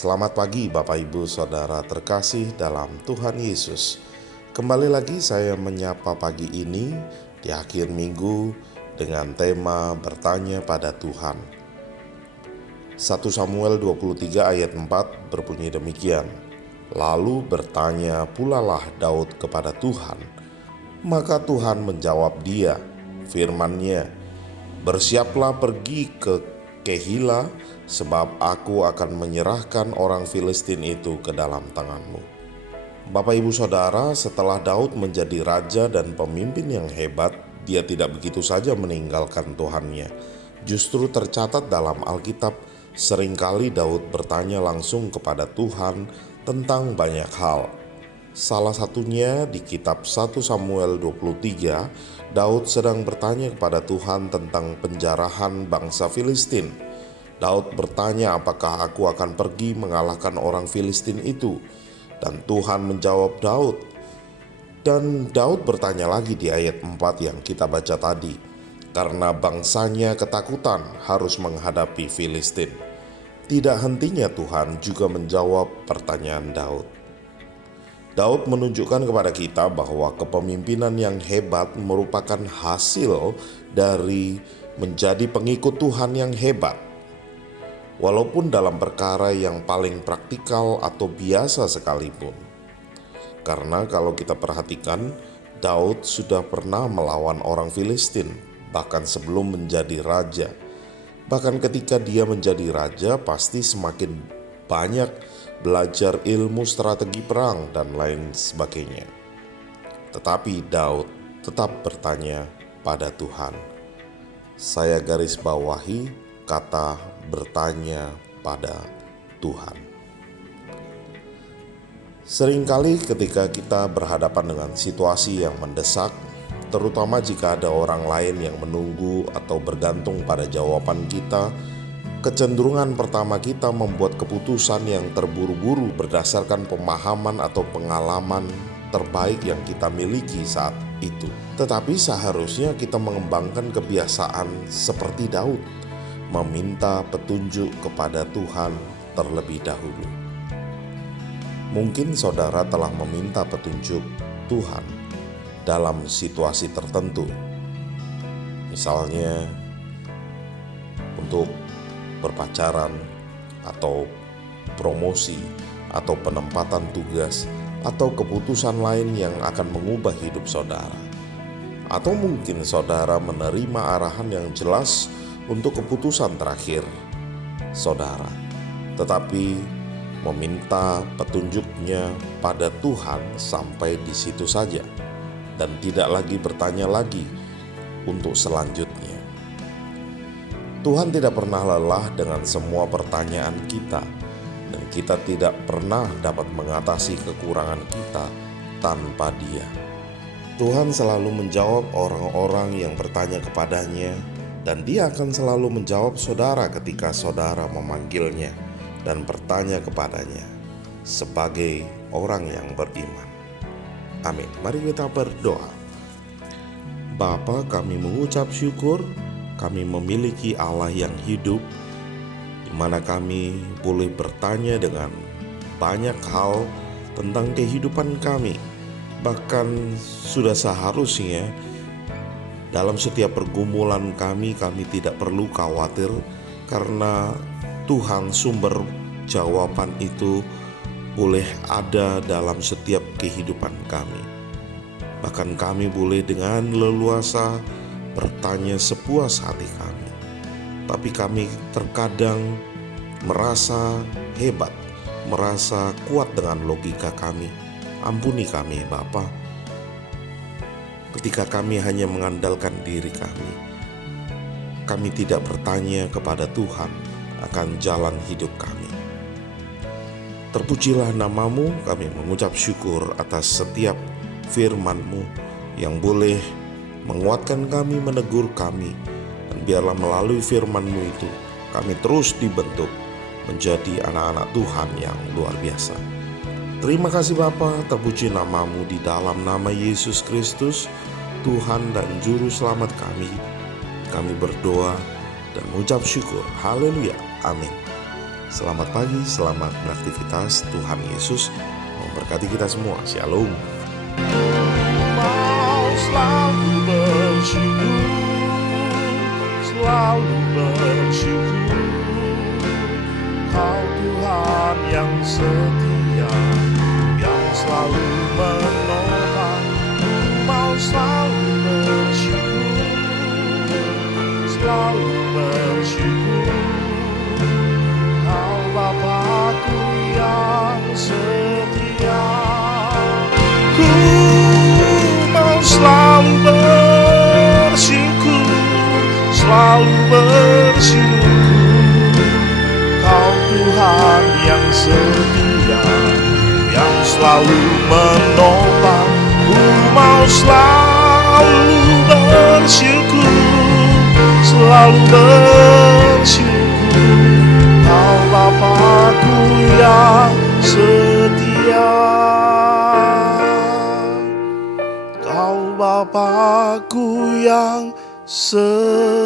Selamat pagi Bapak Ibu Saudara terkasih dalam Tuhan Yesus. Kembali lagi saya menyapa pagi ini di akhir minggu dengan tema bertanya pada Tuhan. 1 Samuel 23 ayat 4 berbunyi demikian. Lalu bertanya pulalah Daud kepada Tuhan. Maka Tuhan menjawab dia, firman-Nya, bersiaplah pergi ke Kehila, sebab aku akan menyerahkan orang Filistin itu ke dalam tanganmu. Bapak Ibu Saudara, setelah Daud menjadi raja dan pemimpin yang hebat, dia tidak begitu saja meninggalkan Tuhannya. Justru tercatat dalam Alkitab, seringkali Daud bertanya langsung kepada Tuhan tentang banyak hal. Salah satunya di kitab 1 Samuel 23, Daud sedang bertanya kepada Tuhan tentang penjarahan bangsa Filistin. Daud bertanya, apakah aku akan pergi mengalahkan orang Filistin itu? Dan Tuhan menjawab Daud. Dan Daud bertanya lagi di ayat 4 yang kita baca tadi, karena bangsanya ketakutan harus menghadapi Filistin. Tidak hentinya Tuhan juga menjawab pertanyaan Daud. Daud menunjukkan kepada kita bahwa kepemimpinan yang hebat merupakan hasil dari menjadi pengikut Tuhan yang hebat. Walaupun dalam perkara yang paling praktikal atau biasa sekalipun. Karena kalau kita perhatikan, Daud sudah pernah melawan orang Filistin, bahkan sebelum menjadi raja. Bahkan ketika dia menjadi raja, pasti semakin banyak belajar ilmu strategi perang dan lain sebagainya. Tetapi Daud tetap bertanya pada Tuhan. Saya garis bawahi kata bertanya pada Tuhan. Seringkali ketika kita berhadapan dengan situasi yang mendesak, terutama jika ada orang lain yang menunggu atau bergantung pada jawaban kita, kecenderungan pertama kita membuat keputusan yang terburu-buru berdasarkan pemahaman atau pengalaman terbaik yang kita miliki saat itu. Tetapi seharusnya kita mengembangkan kebiasaan seperti Daud, meminta petunjuk kepada Tuhan terlebih dahulu. Mungkin saudara telah meminta petunjuk Tuhan dalam situasi tertentu. Misalnya untuk berpacaran, atau promosi, atau penempatan tugas, atau keputusan lain yang akan mengubah hidup saudara. Atau mungkin saudara menerima arahan yang jelas untuk keputusan terakhir saudara, tetapi meminta petunjuknya pada Tuhan sampai di situ saja, dan tidak lagi bertanya lagi untuk selanjutnya. Tuhan tidak pernah lelah dengan semua pertanyaan kita, dan kita tidak pernah dapat mengatasi kekurangan kita tanpa Dia. Tuhan selalu menjawab orang-orang yang bertanya kepadanya, dan Dia akan selalu menjawab saudara ketika saudara memanggilnya dan bertanya kepadanya sebagai orang yang beriman. Amin. Mari kita berdoa. Bapa, kami mengucap syukur kami memiliki Allah yang hidup, di mana kami boleh bertanya dengan banyak hal tentang kehidupan kami. Bahkan sudah seharusnya dalam setiap pergumulan kami tidak perlu khawatir, karena Tuhan sumber jawaban itu boleh ada dalam setiap kehidupan kami. Bahkan kami boleh dengan leluasa bertanya sepuas hati kami. Tapi kami terkadang merasa hebat, merasa kuat dengan logika kami. Ampuni kami Bapa, ketika kami hanya mengandalkan diri kami tidak bertanya kepada Tuhan akan jalan hidup kami. Terpujilah nama-Mu, kami mengucap syukur atas setiap firman-Mu yang boleh menguatkan kami, menegur kami, dan biarlah melalui firman-Mu itu kami terus dibentuk menjadi anak-anak Tuhan yang luar biasa. Terima kasih Bapa, terpuji nama-Mu di dalam nama Yesus Kristus, Tuhan dan Juru Selamat kami. Kami berdoa dan mengucap syukur. Haleluya. Amin. Selamat pagi, selamat beraktivitas. Tuhan Yesus memberkati kita semua. Shalom. Mau selalu bersyukur, selalu bersyukur. Kau Tuhan yang setia, yang selalu menopang. Mau selalu bersyukur, selalu bersyukur. Kau Bapa-Ku yang setia. Ku mau selalu bersyukur, selalu bersyukur. Kau Tuhan yang setia, yang selalu menopang. Ku mau selalu bersyukur, selalu bersyukur. Kau Bapa-Ku yang setia. Kau Bapa-Ku yang setia.